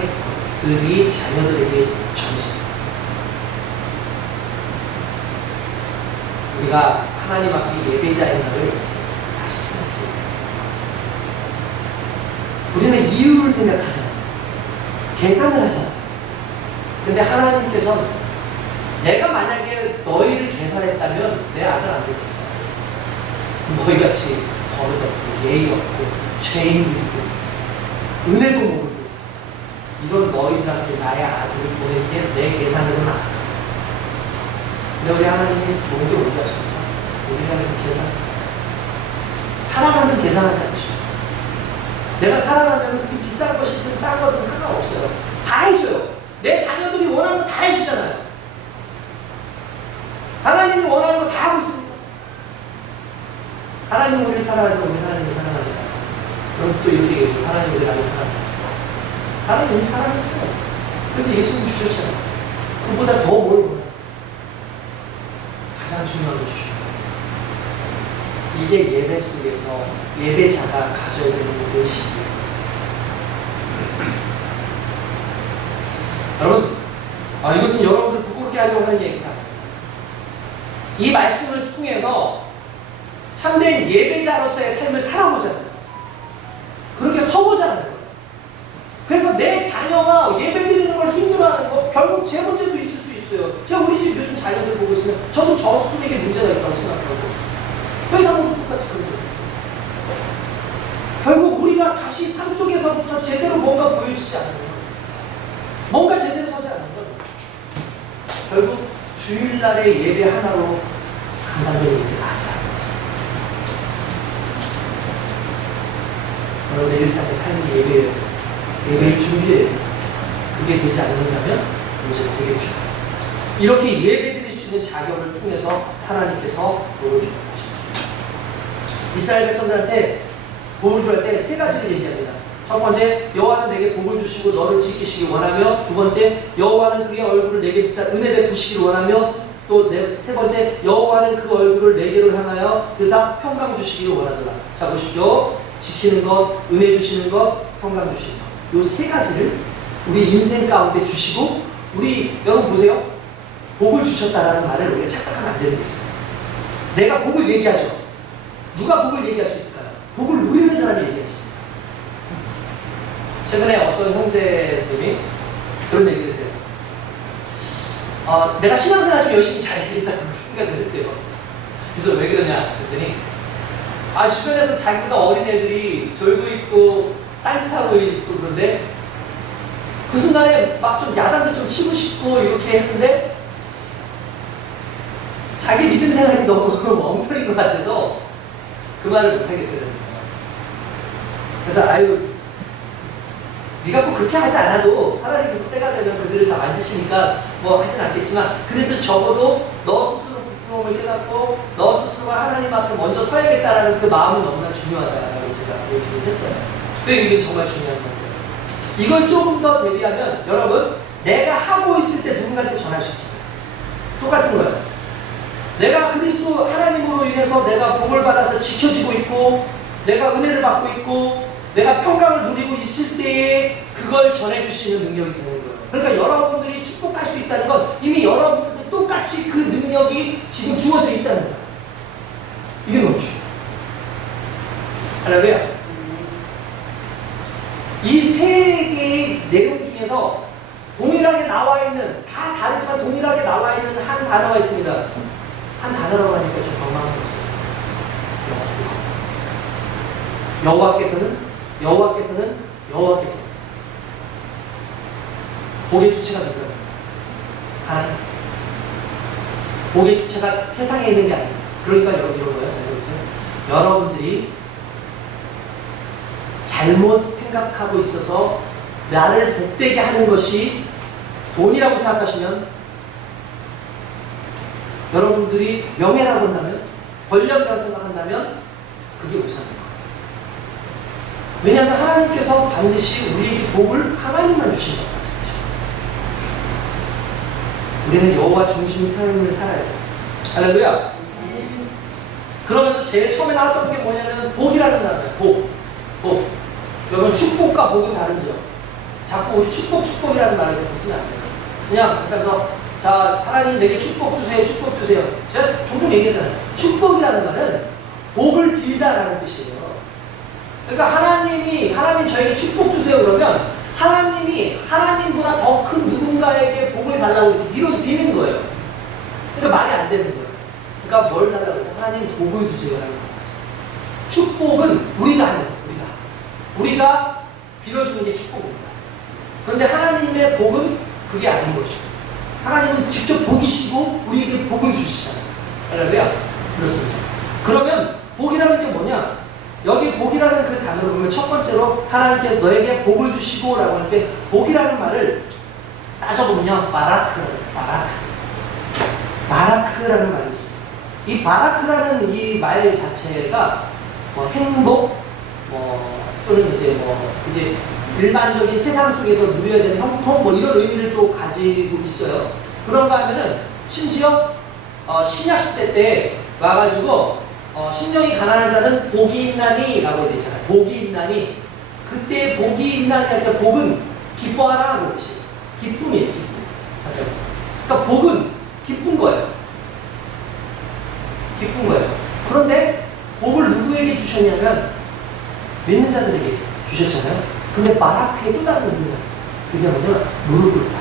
것들이 자녀들에게 전해집니다. 우리가 하나님 앞에 예배자인가를 다시 생각해야 돼요. 우리는 이유를 생각하잖아요. 계산을 하잖아요. 근데 하나님께서는 내가 만약에 너희를 계산했다면 내 아들 안 되겠어. 너희같이 버릇없고 예의 없고 죄인들이고 은혜도 모르고 이런 너희들한테 나의 아들을 보내기에 내 계산으로는 안 돼. 근데 우리 하나님이 좋은 게 뭔지 아십니까? 우리가 그래서 계산하잖아요. 사랑하면 계산하지 않으시고 내가 사랑하면 그게 비싼 것이든 싼 거든 상관없어요. 다 해줘요. 내 자녀들이 원하는 거 다 해주잖아요. 하나님이 원하는 거 다 하고 있습니다. 하나님 우리를 사랑하지만 우리 하나님을 사랑하지 않아요. 그래서 또 이렇게 얘기해요. 하나님 우리 나를 사랑하지 않습니다. 하나님이 사랑했어요. 그래서 예수님 주셨잖아요. 그보다 더 뭘 원해요? 가장 중요한 거 주셔요. 이게 예배 속에서 예배자가 가져야 되는 의식이에요. 여러분, 이것은 여러분들 부끄럽게 하려고 하는 얘기가 아니에요. 이 말씀을 통해서 참된 예배자로서의 삶을 살아보자는 그렇게 서보자는 거예요. 그래서 내 자녀가 예배드리는 걸 힘들어하는 거 결국 제 문제도 있을 수 있어요. 제가 우리 집 요즘 자녀들 보고 있으면 저도 저 스스로에게 문제가 있다고 생각하고 회사도 똑같이 그런 거예요. 결국 우리가 다시 삶 속에서부터 제대로 뭔가 보여주지 않으면 뭔가 제대로 서지 않는 건 결국 주일날의 예배 하나로 감당되는 일이 아니야. 여러분의 일상의 삶이 예배예요. 예배의 준비예요. 그게 되지 않는다면 문제가 되겠죠. 이렇게 예배드릴 수 있는 자격을 통해서 하나님께서 복을 주는 것입니다. 이스라엘 백성들한테 복을 줄 때 세 가지를 얘기합니다. 첫 번째, 여호와는 내게 복을 주시고 너를 지키시기 원하며, 두 번째, 여호와는 그의 얼굴을 내게 비춰 은혜 베푸시기를 원하며, 또 세 번째, 여호와는 그 얼굴을 내게로 향하여 그사 평강 주시기를 원하더라. 자 보십시오. 지키는 것, 은혜 주시는 것, 평강 주시는 것. 이 세 가지를 우리 인생 가운데 주시고, 우리 여러분 보세요. 복을 주셨다라는 말을 우리가 착각하면 안 되는 게 있어요. 내가 복을 얘기하죠. 누가 복을 얘기할 수 있을까요? 복을 누리는 사람이 얘기했습니다. 최근에 어떤 형제님이 그런 얘기를 했대요. 내가 신앙생활 좀 열심히 잘해야겠다고 생각을 했대요. 그래서 왜 그러냐 그랬더니 주변에서 자기보다 어린 애들이 졸고 있고 딴짓하고 있고 그런데 그 순간에 막 좀 야단도 좀 치고 싶고 이렇게 했는데 자기 믿음 생활이 너무 엉터리인 것 같아서 그 말을 못하겠더라고요. 그래서 네가 꼭 그렇게 하지 않아도 하나님께서 때가 되면 그들을 다 만지시니까 뭐 하진 않겠지만 그래도 적어도 너 스스로 부끄러움을 깨닫고 너 스스로가 하나님 앞에 먼저 서야겠다라는 그 마음은 너무나 중요하다라고 제가 얘기를 했어요. 이게 정말 중요한 건데요. 이걸 조금 더 대비하면 여러분 내가 하고 있을 때 누군가한테 전할 수 있잖아요. 똑같은 거예요. 내가 그리스도 하나님으로 인해서 내가 복을 받아서 지켜지고 있고 내가 은혜를 받고 있고 내가 평강을 누리고 있을 때에 그걸 전해주시는 능력이 되는 거예요. 그러니까 여러분들이 축복할 수 있다는 건 이미 여러분들도 똑같이 그 능력이 지금 주어져 있다는 거예요. 이게 너무 중요해요. 할렐루야. 이 세 개의 내용 중에서 동일하게 나와 있는, 다 다르지만 동일하게 나와 있는 한 단어가 있습니다. 한 단어라고 하니까 좀 방망스럽습니다. 여호와께서는 복의 주체가 누구예요? 하나님. 복의 주체가 세상에 있는 게 아니에요. 그러니까 여러분 이런 거예요. 잘 들으세요. 여러분들이 잘못 생각하고 있어서 나를 복되게 하는 것이 돈이라고 생각하시면 여러분들이 명예라고 한다면 권력이라고 생각한다면 그게 우상입니다. 왜냐하면 하나님께서 반드시 우리에게 복을 하나님만 주신다고 말씀하십니다. 우리는 여호와 중심 삶을 살아야 돼요. 할렐루야. 그러면서 제일 처음에 나왔던 게 뭐냐면 복이라는 단어예요. 복. 여러분 축복과 복은 다르죠. 자꾸 우리 축복이라는 말을 자꾸 쓰면 안 돼요. 그냥 일단 자, 하나님 내게 축복 주세요. 축복 주세요. 제가 종종 얘기하잖아요. 축복이라는 말은 복을 빌다라는 뜻이에요. 그러니까 하나님 저에게 축복 주세요 그러면 하나님이 하나님보다 더 큰 누군가에게 복을 달라고 이렇게 비는 거예요. 그러니까 말이 안 되는 거예요. 그러니까 뭘 달라고? 하나님 복을 주세요라는 거예요. 축복은 우리가 하는 거예요. 우리가 빌어주는 게 축복입니다. 그런데 하나님의 복은 그게 아닌 거죠. 하나님은 직접 복이시고 우리에게 복을 주시잖아요. 할렐루야. 그렇습니다. 그러면 복이라는 게 뭐냐? 여기 복이라는 그 단어를 보면 첫 번째로 하나님께서 너에게 복을 주시고 라고 할 때 복이라는 말을 따져보면요. 바라크라는 말이 있습니다. 이 바라크라는 이 말 자체가 뭐 행복, 또는 이제 일반적인 세상 속에서 누려야 되는 형통 이런 의미를 또 가지고 있어요. 그런가 하면은 심지어 신약 시대 때 와가지고 심령이 가난한 자는 복이 있나니 라고 되어 있잖아요. 복이 있나니. 그때 복이 있나니 할 때 복은 기뻐하라 하는 뜻이에요. 기쁨이에요. 기쁨. 그러니까 복은 기쁜 거예요. 기쁜 거예요. 그런데 복을 누구에게 주셨냐면 믿는 자들에게 주셨잖아요. 근데 바라크에 또 다른 의미가 있어요. 그게 뭐냐면 무릎 꿇다.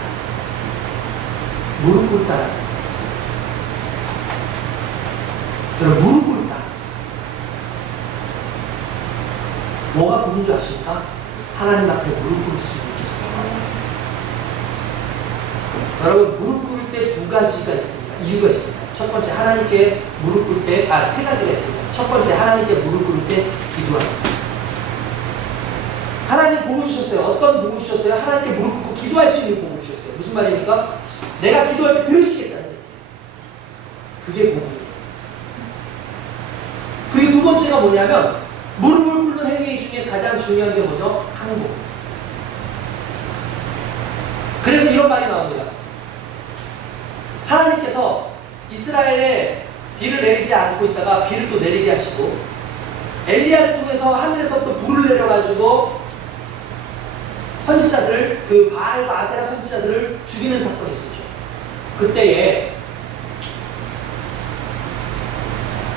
무릎 꿇다라는 의미가 있어요. 여러분 무릎 꿇다. 뭐가 복인 줄 아십니까? 하나님 앞에 무릎 꿇을 수 있는 게 여러분 무릎 꿇을 때 두 가지가 있습니다. 이유가 있습니다. 첫 번째 하나님께 무릎 꿇을 때 세 가지가 있습니다. 첫 번째 하나님께 무릎 꿇을 때 기도합니다. 하나님 복을 주셨어요. 어떤 복을 주셨어요? 하나님께 무릎 꿇고 기도할 수 있는 복을 주셨어요. 무슨 말입니까? 내가 기도할 때 들으시겠다는 얘기예요. 그게 복이에요. 그리고 두 번째가 뭐냐면 무릎을 꿇는 행위 중에 가장 중요한 게 뭐죠? 항복. 그래서 이런 말이 나옵니다. 하나님께서 이스라엘에 비를 내리지 않고 있다가 비를 또 내리게 하시고 엘리야를 통해서 하늘에서 또 불을 내려가지고 선지자들, 그 바알과 아세라 선지자들을 죽이는 사건이 있었죠. 그때에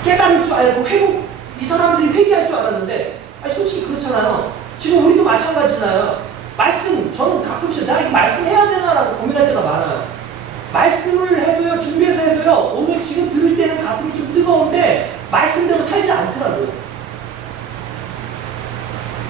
깨달을 줄 알고 이 사람들이 회개할 줄 알았는데, 아니 솔직히 그렇잖아요. 지금 우리도 마찬가지잖아요. 저는 가끔씩 나 이거 말씀해야 되나라고 고민할 때가 많아요. 말씀을 해도요, 준비해서 해도요, 오늘 지금 들을 때는 가슴이 좀 뜨거운데 말씀대로 살지 않더라고요.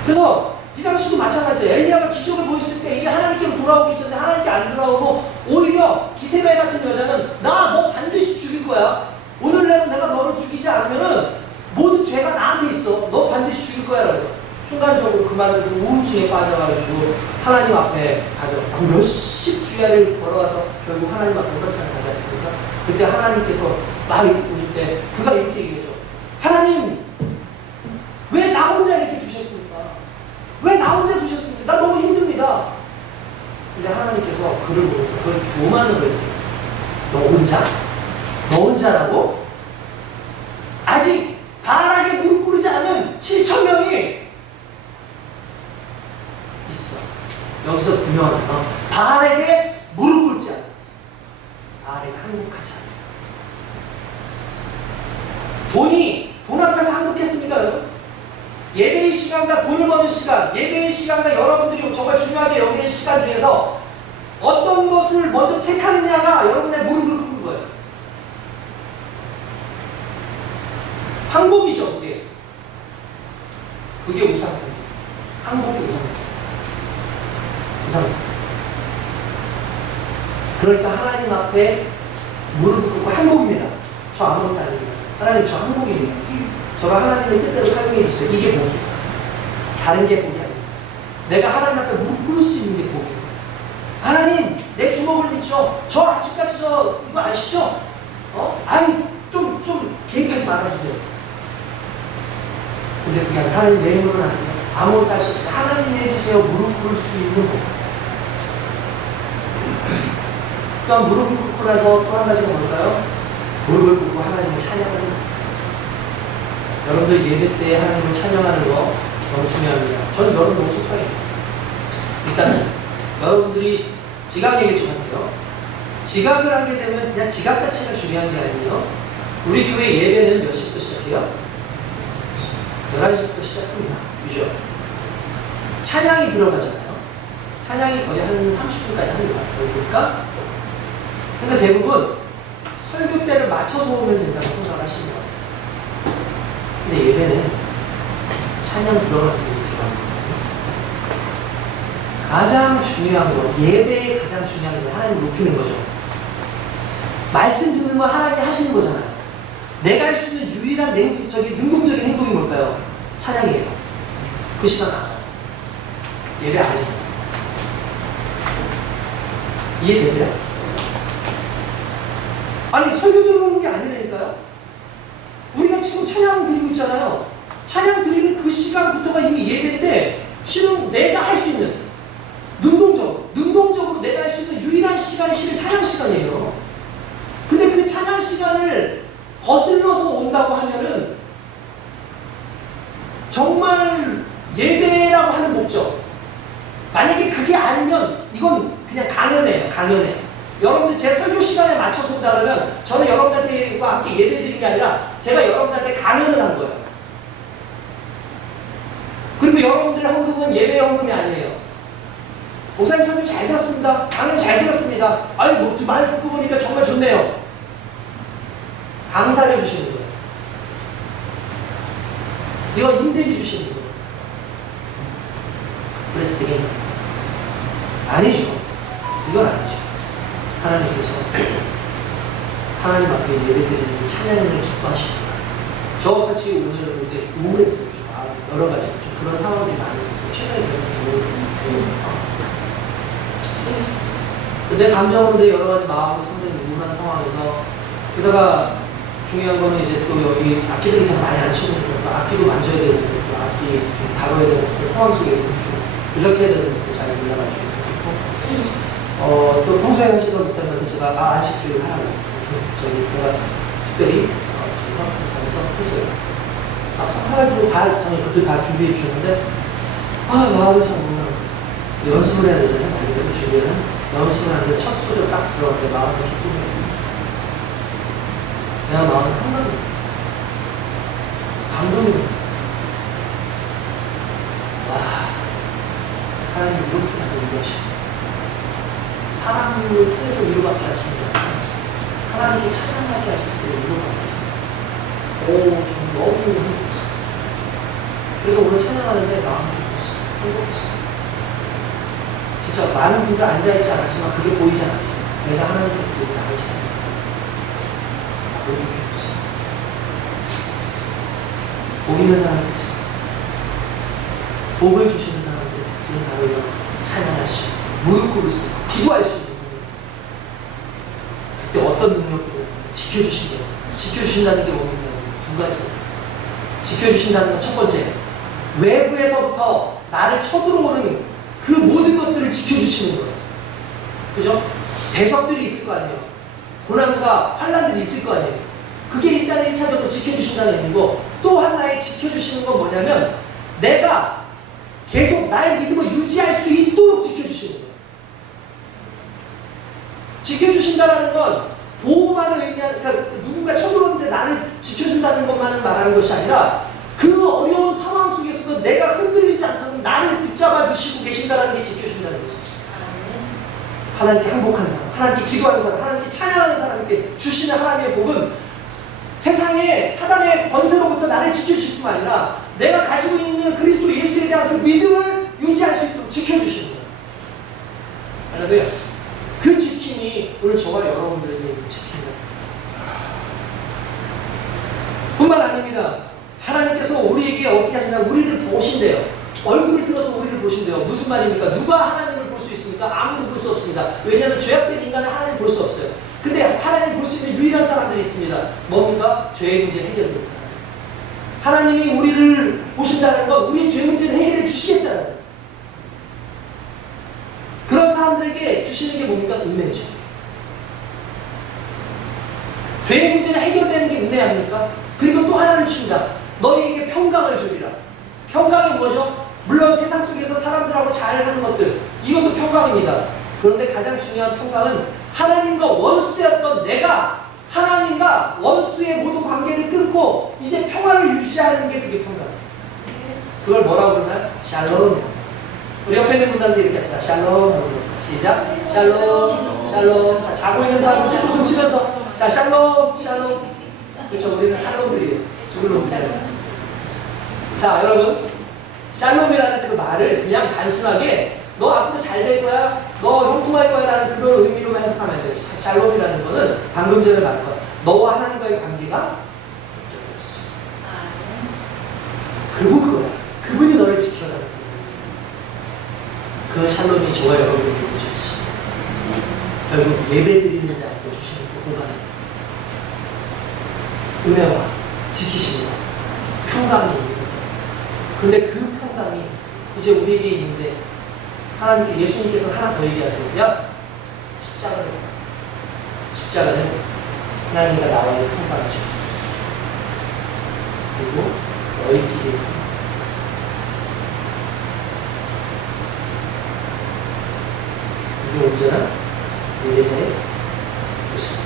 그래서 이 당시도 마찬가지예요. 엘리야가 기적을 보였을 때 이제 하나님께로 돌아오고 있었는데 하나님께 안 돌아오고 오히려 이세벨 같은 여자는 너 반드시 죽일 거야. 오늘 내가 너를 죽이지 않으면은 모든 죄가 나한테 있어. 너 반드시 죽일 거야. 라고. 순간적으로 그 말을 듣고 우울증에 빠져가지고 하나님 앞에 가죠. 몇십 주야를 걸어와서 결국 하나님 앞에 헐창을 가지 않습니까? 그때 하나님께서 막 오실 때 그가 이렇게 얘기하죠. 하나님 왜 나 혼자 이렇게 두셨습니까? 왜 나 혼자 두셨습니까? 나 너무 힘듭니다. 근데 하나님께서 그를 보면서 그걸 교만으로 얘기해요. 너 혼자? 너 혼자라고? 아직 바알에게 무릎 꿇지 않은 7,000명이 있어. 여기서 분명한 거. 바알에게 무릎 꿇지 않아. 바알에게 항복하지 않아. 돈 앞에서 항복했습니까, 여러분? 예배의 시간과 돈을 버는 시간, 예배의 시간과 여러분들이 정말 중요하게 여기는 시간 중에서 어떤 것을 먼저 체크하느냐가 여러분의 무릎을 꿇는 거예요. 항복이죠, 그게. 그게 우상숭배. 항복이 우상숭배. 그러니까 하나님 앞에 무릎을 꿇고 항복입니다. 저 아무것도 아닙니다. 하나님 저 항복입니다. 저가 하나님의 뜻대로 사용해 주세요. 이게 복이에요. 다른 게 복이 아닙니다. 내가 하나님 앞에 무릎 꿇을 수 있는 게 복이에요. 하나님 내 주먹을 믿죠. 저 아직까지 이거 아시죠? 아니 좀 개입하지 말아주세요. 근데 그게 아니라 하나님 내 힘으로는 안 돼요. 아무것도 할 수 없어요. 하나님 해주세요. 무릎 꿇을 수 있는 복. 또한 무릎을 꿇고 나서 또 한 가지가 뭘까요? 무릎을 꿇고 하나님을 찬양하는 것. 여러분들 예배 때 하나님을 찬양하는 거 너무 중요합니다. 저는 여러분 너무 속상해요. 일단은 여러분들이 지각 얘기 좀 할게요. 지각을 하게 되면 그냥 지각 자체가 중요한 게 아니에요. 우리 교회 예배는 몇 시부터 시작해요? 11시부터 시작합니다. 그죠? 찬양이 들어가잖아요. 찬양이 거의 한 30분까지 합니다. 그러니까 대부분 설교 때를 맞춰서 오면 된다고 생각하시는 거예요. 근데 예배는 찬양 들어가면서 들어가는 가장 중요한 거, 예배의 가장 중요한 건 하나님 높이는 거죠. 말씀 듣는 건 하나님이 하시는 거잖아요. 내가 할 수 있는 유일한 능동적인 행동이 뭘까요? 찬양이에요. 그 시간 안 가요. 예배 안 해요. 이해되세요? 아니, 설교 들어오는 게 아니라니까요. 우리가 지금 찬양 드리고 있잖아요. 찬양 드리는 그 시간부터가 이미 예배인데, 지금 내가 할 수 있는 능동적으로 내가 할 수 있는 유일한 시간이 실은 찬양 시간이에요. 근데 그 찬양 시간을 거슬러서 온다고 하면은 정말 예배라고 하는 목적, 만약에 그게 아니면 이건 그냥 강연이에요. 여러분들 제 설교 시간에 맞춰서 온다 그러면 저는 여러분들과 함께 예배 드리는 게 아니라 제가 여러분들한테 강연을 한 거예요. 그리고 여러분들의 헌금은 예배의 헌금이 아니에요. 목사님 설교 잘 들었습니다. 강연 잘 들었습니다. 아니, 말 듣고 보니까 정말 좋네요. 강사를 주시는 거예요. 이거 임대기 주시는 거예요. 그래서 되게 아니죠. 이건 아니죠. 하나님께서 하나님 앞에 예배드리는 찬양을 기뻐하십니다. 저 사실 오늘 이제 우울했어요. 좀 여러 가지 좀 그런 상황들이 많이 있었어요. 최근에 계속 좀 우울해서. 근데 감정원들이 여러 가지 마음으로 상당히 우울한 상황에서, 게다가 중요한 거는 이제 또 여기 악기들이 잘 많이 안 치고 있고, 악기도 만져야 되는데, 또 악기 좀 다뤄야 되는 그 상황 속에서 좀 부족해야 되는 것도 잘 몰라가지고 좋겠고, 또 평소에 하시던 목사님한테 제가 안식주의를 하라고 내가 특별히 저희가 했어요. 막상 해가지고 그것도 다 준비해 주셨는데, 마음이 참 뭔가 연습을 해야 되잖아요. 말 그대로 준비는 연습을 하는데 첫 소절 딱 들어갈 때 마음이 기쁨이 내가 마음이 한가득 감동이 와, 하나님 이렇게 나를 위하시고 사람을 통해서 위로받게 하시는 게 아니라 하나님께 찬양하게 하실 때 위로받게 하시는 저는 너무 행복했어요. 그래서 오늘 찬양하는데 마음이 기뻤어요. 행복했어요. 진짜 많은 분들 앉아있지 않았지만 그게 보이지 않았지만 내가 하나님께 부르고 나를 찬양해요. 너무 기뻤어요. 복 있는 사람이 듣지, 복을 주시는 사람들이 듣지는 바로 이런 찬양할 수 있고 무릎 꿇을 수 있고 기도할 수 있는 그때 어떤 능력으로 지켜주신다는 지켜주신다는 게 뭡니까? 두 가지. 지켜주신다는 건 첫 번째, 외부에서부터 나를 쳐들어오는 그 모든 것들을 지켜주시는 거예요. 그죠? 대적들이 있을 거 아니에요. 고난과 환난들이 있을 거 아니에요. 그게 일단 1차적으로 지켜주신다는 의미고, 또 하나의 지켜주시는 건 뭐냐면 내가 계속 나의 믿음을 유지할 수 있도록 지켜주시는 거예요. 지켜주신다는 건 보호만을 의미하는, 그러니까 누군가 쳐들어오는데 나를 지켜준다는 것만을 말하는 것이 아니라 그 어려운 상황 속에서도 내가 흔들리지 않도록 나를 붙잡아 주시고 계신다는 게 지켜준다는 거예요. 하나님께 항복한 사람, 하나님께 기도하는 사람, 하나님께 찬양하는 사람에게 주시는 하나님의 복은 세상에 사단의 권세로부터 나를 지켜주실 뿐만 아니라 내가 가지고 있는 그리스도 예수에 대한 그 믿음을 유지할 수 있도록 지켜주시는 거예요. 할렐루야. 그 지킴이 오늘 저와 여러분들에게 있는 지킴입니다. 뿐만 아닙니다. 하나님께서 우리에게 어떻게 하시냐, 우리를 보신대요. 얼굴을 들어서 우리를 보신대요. 무슨 말입니까? 누가 하나님을 볼 수 있습니까? 아무도 볼 수 없습니다. 왜냐하면 죄악된 인간은 하나님을 볼 수 없어요. 근데 하나님을 볼 수 있는 유일한 사람들이 있습니다. 뭡니까? 죄의 문제 해결된 사람. 하나님이 우리를 보신다는 건 우리의 죄 문제를 해결해 주시겠다는 거예요. 그런 사람들에게 주시는 게 뭡니까? 은혜죠. 죄의 문제가 해결되는 게 은혜 아닙니까? 그리고 또 하나를 주신다. 너희에게 평강을 주리라. 평강이 뭐죠? 물론 세상 속에서 사람들하고 잘 하는 것들, 이것도 평강입니다. 그런데 가장 중요한 평강은 하나님과 원수되었던 내가 하나님과 원수의 모든 관계를 끊고 이제 평화를 유지하는 게 그게 평화예요. 그걸 뭐라고 그러나요? 샬롬. 우리 옆에 있는 분들한테 이렇게 합시다. 샬롬. 시작. 샬롬. 샬롬. 자, 자고 있는 사람들 꾹 치면서 자, 샬롬. 샬롬. 그렇죠. 우리는 살롬들이에요. 죽을 놈들이에요. 자, 여러분. 샬롬이라는 그 말을 그냥 단순하게 너 앞으로 잘 될 거야, 너 형통할 거야 라는 그런 의미로 해석하면 안 돼요. 샬롬이라는 거는 방금 전에 말한 거 너와 하나님과의 관계가 연결되었어. 그거야. 그분이 너를 지켜나가는 거예요. 그 샬롬이 저와 여러분에게 이루어져 있습니다. 결국 예배 드리는 자에게 주시는 그 보관, 은혜와 지키심과 평강이 있는 거예요. 근데 그 평강이 이제 우리에게 있는데 하나님께 예수님께서 하나 더 얘기하세요. 야, 십자가를 해라. 십자가는 하나님과 나와의 평강이죠. 그리고 너희끼리의 평강. 이게 온전한 예배자의 모습.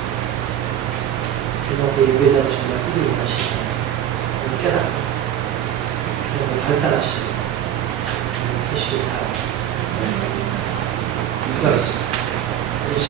주님께 예배자를 정말 쓰기를 원하십니다. 깨닫고 주님을 결단하시고 서시길 바랍니다. 기도하겠습니다.